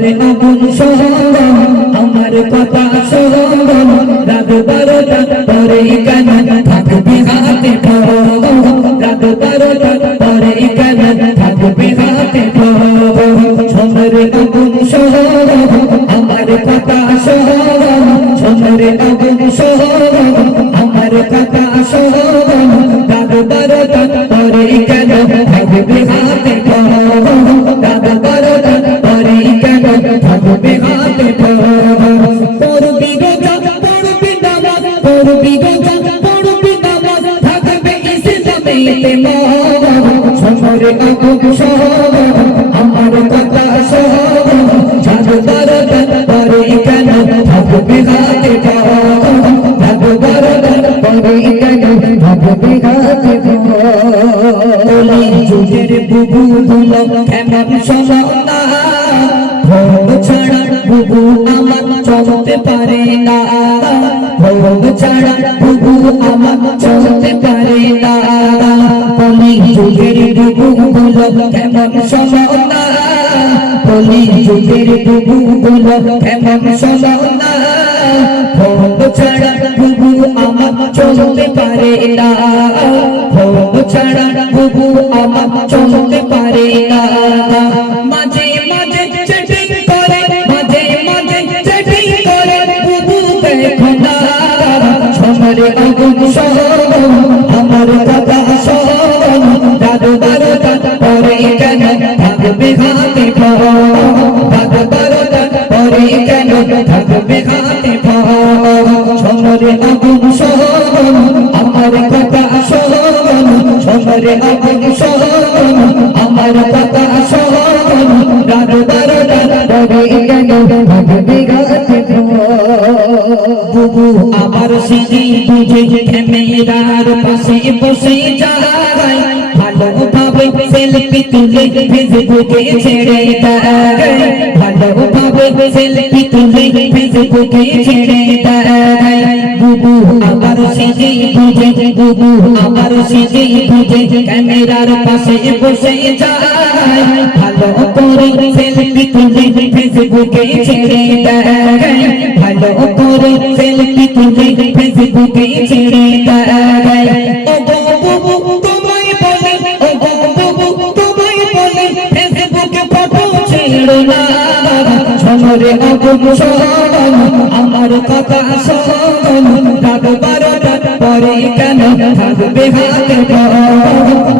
রে আগুন সঙ্গ আমার কথা শোন রাত 12টা পরে কেন থাকবে হাতে ফোন রাত 12টা পরে কেন থাকবে হাতে ফোন শোন রে আগুন সঙ্গ আমার কথা শোন রে আগুন সঙ্গ আমার কথা শোন রাত 12টা পরে কেন থাকবে হাতে ফোন রাত 12টা পরে কেন থাকবে হাতে ফোন পড়বি রোজা পড়বি নামাজ পড়বি রোজা পড়বি নামাজ থাকবে ইসলামেতে মন শোন রে আগুন সঙ্গ আমার কথা শোন রাত 12টা পরে কেন থাকবে হাতে ফোন রাত 12টা পরে কেন থাকবে হাতে ফোন যুগের বুবু দুলো কেমন শোনা ভোগ ছাড়া বুবু আমার চলতে পারে না ভোগ ছাড়া বুবু আমার চলতে পারে না বলি যুগের বুবু দুলো কেমন শোনা বলি যুগের বুবু দুলো কেমন শোনা ভোগ ছাড়া বুবু আমার চলতে পারে না ভোগ ছাড়া বুবু আমার চলতে পারে না মাঝে মাঝে চেটিং করে মাঝে মাঝে চেটিং করে বুবু দেখো না শোনরে আগুন শোন আমার কথা শোন রাত 12টা পরে কেন থাকবে হাতে ফোন রাত 12টা পরে কেন থাকবে হাতে ফোন শোনরে আগুন শোন আমার কথা শোন শোনরে আগুন শোন আমার কথা শোন রাত 12টা পরে কেন থাকবে হাতে ফোন বুবু আমার সিঁড়ি বুঝে ক্যামেরার পাশে বসে যায় ভালোভাবে সেলফি তুলে ফেসবুকে ছেড়ে দেয় ভালোভাবে সেলফি তুলে ফেসবুকে ছেড়ে দেয় বুবু আমার সিঁড়ি বুঝে বুবু আমার সিঁড়ি বুঝে ক্যামেরার পাশে বসে যায় ভালো করে সেলফি তুলে ফেসবুকে ছেড়ে দেয় ভালো করে সেলফি তুলে ফেসবুকে ছেড়ে দেয় ও বুবু তোমায় বলে ও বুবু তোমায় বলে ফেসবুকে ফটো ছেড়ো না শোনরে আগুন শোন আমার কথা শোন রাত 12টা পরে কেন থাকবে হাতে ফোন